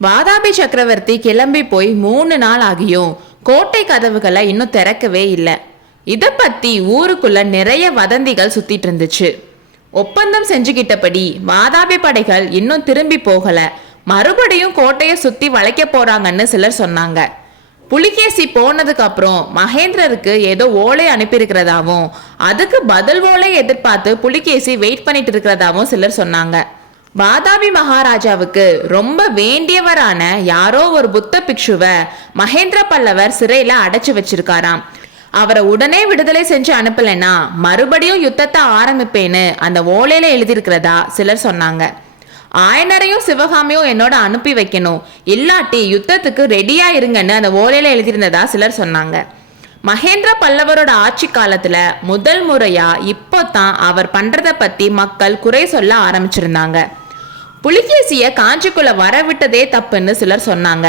வாதாபி சக்கரவர்த்தி கிளம்பி போய் 3 நாள் ஆகியும் கோட்டை கதவுகளை இன்னும் திறக்கவே இல்லை. இதை பத்தி ஊருக்குள்ள நிறைய வதந்திகள் சுத்திட்டு இருந்துச்சு. ஒப்பந்தம் செஞ்சுக்கிட்டபடி வாதாபி படைகள் இன்னும் திரும்பி போகல, மறுபடியும் கோட்டையை சுத்தி வளைக்க போறாங்கன்னு சிலர் சொன்னாங்க. புலிகேசி போனதுக்கு அப்புறம் மகேந்திரருக்கு ஏதோ ஓலை அனுப்பியிருக்கிறதாவும் அதுக்கு பதில் ஓலை எதிர்பார்த்து புலிகேசி வெயிட் பண்ணிட்டு இருக்கிறதாவும் சிலர் சொன்னாங்க. வாதாபி மகாராஜாவுக்கு ரொம்ப வேண்டியவரான யாரோ ஒரு புத்த பிக்ஷுவை மகேந்திர பல்லவர் சிறையில அடைச்சு வச்சிருக்காராம். அவரை உடனே விடுதலை செஞ்சு அனுப்பலைன்னா மறுபடியும் யுத்தத்தை ஆரம்பிப்பேன்னு அந்த ஓலையில எழுதியிருக்கிறதா சிலர் சொன்னாங்க. ஆயனரையும் சிவகாமியும் என்னோட அனுப்பி வைக்கணும், இல்லாட்டி யுத்தத்துக்கு ரெடியா இருங்கன்னு அந்த ஓலையில எழுதியிருந்ததா சிலர் சொன்னாங்க. மகேந்திர பல்லவரோட ஆட்சி காலத்துல முதல் முறையா இப்போதான் அவர் பண்றதை பத்தி மக்கள் குறை சொல்ல ஆரம்பிச்சிருந்தாங்க. புலிகேசிய காஞ்சிக்குள்ள வரவிட்டதே தப்புன்னு சிலர் சொன்னாங்க.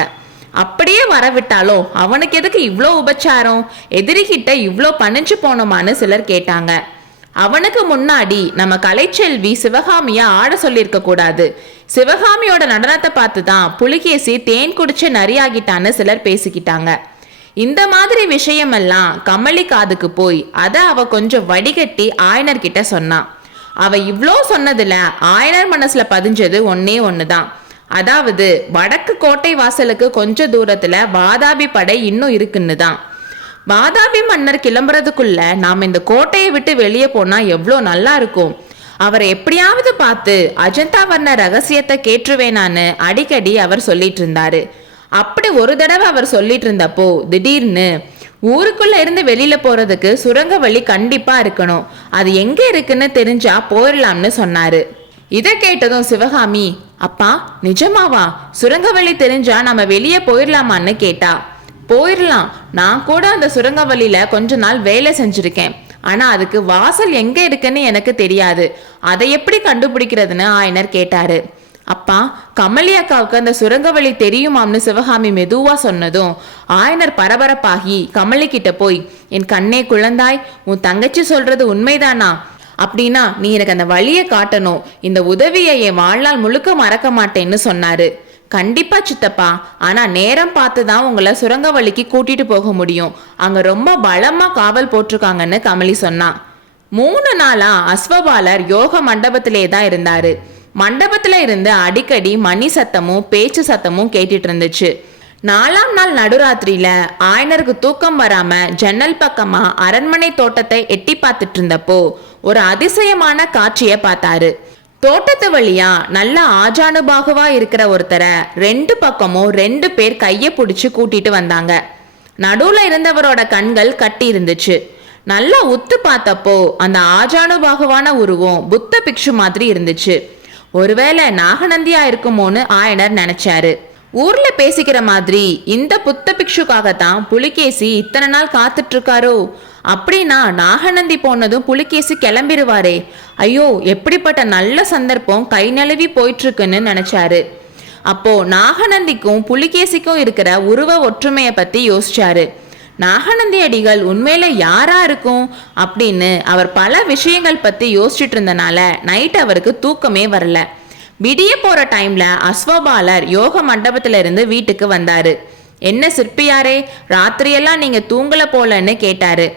அப்படியே வரவிட்டாலும் அவனுக்கு எதுக்கு இவ்வளோ உபச்சாரம், எதிரிகிட்ட இவ்வளோ பணிஞ்சு போனோமான்னு சிலர் கேட்டாங்க. அவனுக்கு முன்னாடி நம்ம கலைச்செல்வி சிவகாமிய ஆட சொல்லியிருக்க கூடாது, சிவகாமியோட நடனத்தை பார்த்து தான் புலிகேசி தேன் குடிச்சு நரியாகிட்டான்னு சிலர் பேசிக்கிட்டாங்க. இந்த மாதிரி விஷயமெல்லாம் கமலி காதுக்கு போய் அதை அவ கொஞ்சம் வடிகட்டி ஆயனர் கிட்ட சொன்னான். அவ இவ்வளோ சொன்னதுல ஆயனர் மனசுல பதிஞ்சது ஒன்னே ஒண்ணுதான், அதாவது வடக்கு கோட்டை வாசலுக்கு கொஞ்ச தூரத்துல வாதாபி படை இன்னும் இருக்குன்னு தான். வாதாபி மன்னர் கிளம்புறதுக்குள்ள நாம இந்த கோட்டையை விட்டு வெளியே போனா எவ்வளோ நல்லா இருக்கும், அவரை எப்படியாவது பார்த்து அஜந்தா வர்ண ரகசியத்தை கேட்டுருவேனான்னு அடிக்கடி அவர் சொல்லிட்டு இருந்தாரு. அப்படி ஒரு தடவை அவர் சொல்லிட்டு இருந்தப்போ திடீர்னு ஊருக்குள்ள இருந்து வெளியில போறதுக்கு சுரங்க வழி கண்டிப்பா இருக்கணும், அது எங்க இருக்குன்னு தெரிஞ்சா போயிடலாம்னு சொன்னாரு. இதை கேட்டதும் சிவகாமி, அப்பா நிஜமாவா, சுரங்க வழி தெரிஞ்சா நம்ம வெளியே போயிடலாமான்னு கேட்டா. போயிடலாம், நான் கூட அந்த சுரங்க வழியில கொஞ்ச நாள் வேலை செஞ்சிருக்கேன், ஆனா அதுக்கு வாசல் எங்க இருக்குன்னு எனக்கு தெரியாது, அதை எப்படி கண்டுபிடிக்கிறதுன்னு ஆயனர் கேட்டாரு. அப்பா கமலி அக்காவுக்கு அந்த சுரங்க வழி தெரியுமாம்னு சிவகாமி மெதுவா சொன்னதும் ஆயனர் பரபரப்பாகி கமலி கிட்ட போய், என் கண்ணே குழந்தாய், உன் தங்கச்சி சொல்றது உண்மைதானா? அப்படின்னா நீ எனக்கு அந்த வழியை காட்டணும், இந்த உதவியை என் வாழ்நாள் முழுக்க மறக்க மாட்டேன்னு சொன்னாரு. கண்டிப்பா சித்தப்பா, ஆனா நேரம் பார்த்துதான் உங்களை சுரங்க வழிக்கு கூட்டிட்டு போக முடியும், அங்க ரொம்ப பலமா காவல் போட்டிருக்காங்கன்னு கமலி சொன்னான். 3 நாளா அஸ்வபாலர் யோக மண்டபத்திலே தான் இருந்தாரு. மண்டபத்துல இருந்து அடிக்கடி மணி சத்தமும் பேச்சு சத்தமும் கேட்டுட்டு இருந்துச்சு. 4ஆம் நாள் நடுராத்திரியில ஆயனருக்கு தூக்கம் வராம ஜன்னல் பக்கமா அரண்மனை தோட்டத்தை எட்டி பார்த்துட்டு இருந்தப்போ ஒரு அதிசயமான காட்சியை பார்த்தாரு. தோட்டத்து வழியா நல்ல ஆஜானுபாகுவா இருக்கிற ஒருத்தரை 2 பக்கமும் 2 பேர் கைய பிடிச்சு கூட்டிட்டு வந்தாங்க. நடுவுல இருந்தவரோட கண்கள் கட்டி இருந்துச்சு. நல்லா உத்து பார்த்தப்போ அந்த ஆஜானுபாகுவான உருவம் புத்த பிக்ஷு மாதிரி இருந்துச்சு. ஒருவேளை நாகநந்தியா இருக்குமோன்னு ஆயனர் நினைச்சாரு. ஊர்ல பேசிக்கிற மாதிரி இந்த புத்த பிக்ஷுக்காகத்தான் புலிகேசி இத்தனை நாள் காத்துட்டு இருக்காரோ, அப்படின்னா நாகநந்தி போனதும் புலிகேசி கிளம்பிடுவாரே, ஐயோ எப்படிப்பட்ட நல்ல சந்தர்ப்பம் கை நழுவி போயிட்டு இருக்குன்னு நினைச்சாரு. அப்போ நாகநந்திக்கும் புலிகேசிக்கும் இருக்கிற உருவ ஒற்றுமையை பத்தி யோசிச்சாரு. நாகநந்தி அடிகள் உண்மையில யாரா இருக்கும் அப்படின்னு அவர் பல விஷயங்கள் பத்தி யோசிச்சுட்டு இருந்தனால நைட் அவருக்கு தூக்கமே வரல. விடிய போற டைம்ல அஸ்வபாலர் யோக மண்டபத்துல இருந்து வீட்டுக்கு வந்தாரு. என்ன சிற்பியாரே, ராத்திரியெல்லாம் நீங்க தூங்கல போலன்னு கேட்டாரு.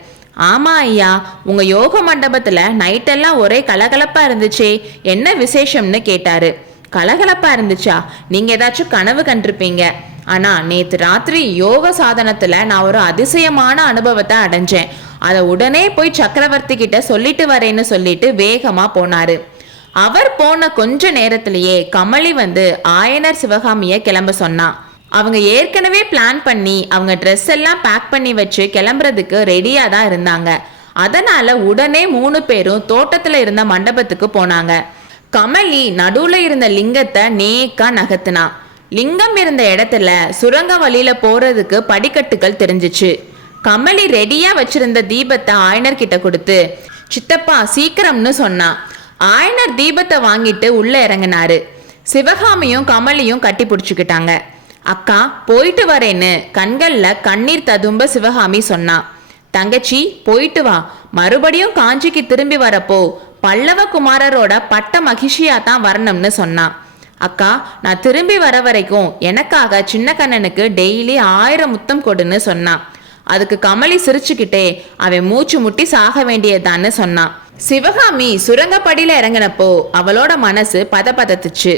ஆமா ஐயா, உங்க யோக மண்டபத்துல நைட்டெல்லாம் ஒரே கலகலப்பா இருந்துச்சே, என்ன விசேஷம்னு கேட்டாரு. கலகலப்பா இருந்துச்சா, நீங்க ஏதாச்சும் கனவு கண்டிருப்பீங்க. ஆனா நேத்து ராத்திரி யோக சாதனத்துல நான் ஒரு அதிசயமான அனுபவத்தை அடைஞ்சேன், அதை உடனே போய் சக்கரவர்த்தி கிட்ட சொல்லிட்டு வரேன்னு சொல்லிட்டு வேகமா போனாரு. அவர் போன கொஞ்ச நேரத்திலேயே கமலி வந்து ஆயனர் சிவகாமிய கிளம்ப சொன்னா. அவங்க ஏற்கனவே பிளான் பண்ணி அவங்க ட்ரெஸ் எல்லாம் பேக் பண்ணி வச்சு கிளம்புறதுக்கு ரெடியா தான் இருந்தாங்க. அதனால உடனே 3 பேரும் தோட்டத்துல இருந்த மண்டபத்துக்கு போனாங்க. கமலி நடுவுல இருந்த லிங்கத்தை நேக்கா நகர்த்தினா. லிங்கம் இருந்த இடத்துல சுரங்க வழியில போறதுக்கு படிக்கட்டுகள் தெரிஞ்சிச்சு. கமலி ரெடியா வச்சிருந்த தீபத்தை ஆயனர் கிட்ட கொடுத்து, சித்தப்பா சீக்கிரம்னு சொன்னா. ஆயனர் தீபத்தை வாங்கிட்டு உள்ள இறங்கினாரு. சிவகாமியும் கமலியும் கட்டி பிடிச்சுக்கிட்டாங்க. அக்கா போயிட்டு வரேன்னு கண்கள்ல கண்ணீர் ததும்ப சிவகாமி சொன்னா. தங்கச்சி போயிட்டு வா, மறுபடியும் காஞ்சிக்கு திரும்பி வரப்போ பல்லவ குமாரரோட பட்ட மகிழ்ச்சியா தான் வரணும்னு சொன்னான். அக்கா, நான் திரும்பி வர வரைக்கும் எனக்காக சின்ன கண்ணனுக்கு டெய்லி 1000 முத்தம் கொடுன்னு சொன்னான். அதுக்கு கமலி சிரிச்சுக்கிட்டே அவன் மூச்சு முட்டி சாக வேண்டியதான்னு சொன்னான். சிவகாமி சுரங்கப்படியில இறங்கினப்போ அவளோட மனசு பதபதத்துச்சு,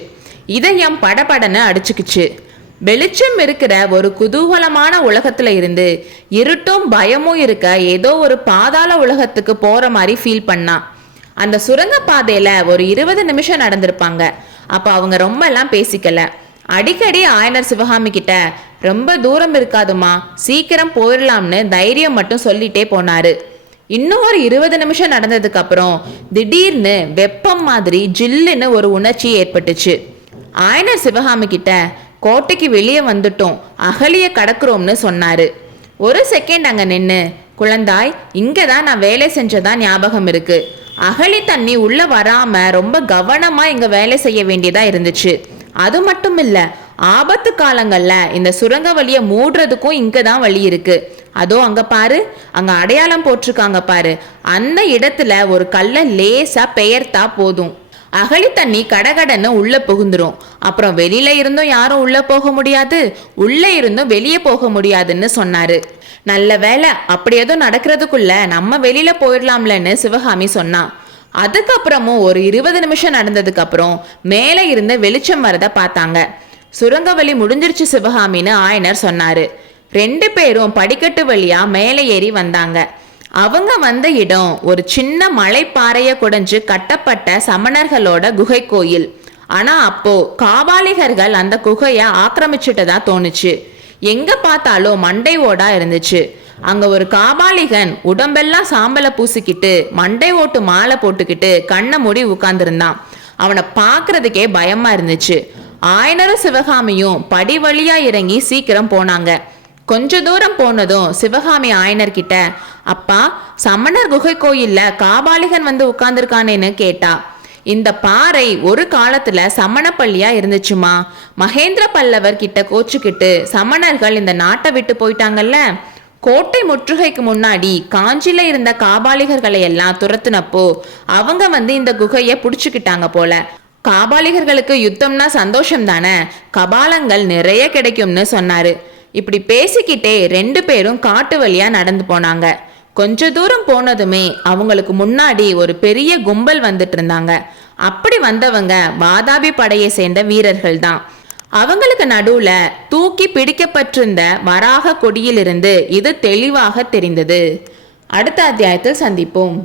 இதயம் படபடன்னு அடிச்சுக்குச்சு. வெளிச்சம் இருக்கிற ஒரு குதூகலமான உலகத்துல இருந்து இருட்டும் பயமும் இருக்க ஏதோ ஒரு பாதாள உலகத்துக்கு போற மாதிரி ஃபீல் பண்ணா. அந்த சுரங்க பாதையில ஒரு 20 நிமிஷம் நடந்திருப்பாங்க. அப்ப அவங்க ரொம்ப எல்லாம் பேசிக்கல. அடிக்கடி ஆயனர் சிவகாமி கிட்ட ரொம்ப தூரம் இருக்காதுமா, சீக்கிரம் போயிடலாம்னு தைரியம் மட்டும் சொல்லிட்டே போனாரு. இன்னும் ஒரு 20 நிமிஷம் நடந்ததுக்கு அப்புறம் திடீர்னு வெப்பம் மாதிரி ஜில்லுன்னு ஒரு உணர்ச்சி ஏற்பட்டுச்சு. ஆயனர் சிவகாமி கிட்ட கோட்டைக்கு வெளியே வந்துட்டோம், அகலிய கடக்குறோம்னு சொன்னாரு. ஒரு செகண்ட் அங்க நின்னு, குழந்தாய், இங்கதான் நான் வேலை செஞ்சதா ஞாபகம் இருக்கு. அகழி தண்ணி உள்ள வராம ரொம்ப கவனமா இங்க வேலை செய்ய வேண்டியதா இருந்துச்சு. அது மட்டும் இல்ல, ஆபத்து காலங்கள்ல இந்த சுரங்க வழிய மூடுறதுக்கும் இங்கதான் வழி இருக்கு. அதோ அங்க பாரு, அங்க அடையாளம் போட்டிருக்காங்க பாரு, அந்த இடத்துல ஒரு கல்ல லேசா பெயர்த்தா போதும், அகழி தண்ணி கடகடன்னு உள்ள புகுந்துரும். அப்புறம் வெளியில இருந்தும் யாரும் உள்ள போக முடியாது, உள்ள இருந்தும் வெளியே போக முடியாதுன்னு சொன்னாரு. நல்ல வேலை, அப்படி எதுவும் நடக்கிறதுக்குள்ள நம்ம வெளியில போயிடலாம்லன்னு சிவகாமி சொன்னான். அதுக்கப்புறமும் ஒரு 20 நிமிஷம் நடந்ததுக்கு அப்புறம் மேலே இருந்த வெளிச்சம் வரத பார்த்தாங்க. சுரங்க வழி முடிஞ்சிருச்சு சிவகாமின்னு ஆயனர் சொன்னாரு. 2 பேரும் படிக்கட்டு வழியா மேலே ஏறி வந்தாங்க. அவங்க வந்த இடம் ஒரு சின்ன மலைப்பாறைய குடைஞ்சு கட்டப்பட்ட சமணர்களோட குகை கோயில். ஆனா அப்போ காபாலிகர்கள் அந்த குகைய ஆக்கிரமிச்சுட்டதா தோணுச்சு. எங்க பார்த்தாலும் மண்டை ஓடா இருந்துச்சு. அங்க ஒரு காபாலிகன் உடம்பெல்லாம் சாம்பலை பூசிக்கிட்டு மண்டை ஓட்டு மாலை போட்டுக்கிட்டு கண்ணை மூடி உட்கார்ந்துருந்தான். அவனை பார்க்கறதுக்கே பயமா இருந்துச்சு. ஆயனரும் சிவகாமியும் படி வழியா இறங்கி சீக்கிரம் போனாங்க. கொஞ்ச தூரம் போனதும் சிவகாமி ஆயனர் கிட்ட, அப்பா, சமணர் குகை கோயில்ல காபாலிகன் வந்து உட்கார்ந்துருக்கானேன்னு கேட்டா. இந்த பாறை ஒரு காலத்துல சமண பள்ளியா இருந்துச்சுமா. மகேந்திர பல்லவர் கிட்ட கோச்சுக்கிட்டு சமணர்கள் இந்த நாட்டை விட்டு போயிட்டாங்கல்ல. கோட்டை முற்றுகைக்கு முன்னாடி காஞ்சில இருந்த காபாலிகர்களை எல்லாம் துரத்துனப்போ அவங்க வந்து இந்த குகைய புடிச்சுக்கிட்டாங்க போல. காபாலிகர்களுக்கு யுத்தம்னா சந்தோஷம் தானே, கபாலங்கள் நிறைய கிடைக்கும்னு சொன்னாரு. இப்படி பேசிக்கிட்டே 2 பேரும் காட்டு வழியா நடந்து போனாங்க. கொஞ்ச தூரம் போனதுமே அவங்களுக்கு முன்னாடி ஒரு பெரிய கும்பல் வந்துட்டு இருந்தாங்க. அப்படி வந்தவங்க வாதாபி படையை சேர்ந்த வீரர்கள் தான். அவங்களுக்கு நடுவுல தூக்கி பிடிக்கப்பட்டிருந்த வராக கொடியிலிருந்து இது தெளிவாக தெரிந்தது. அடுத்த அத்தியாயத்தில் சந்திப்போம்.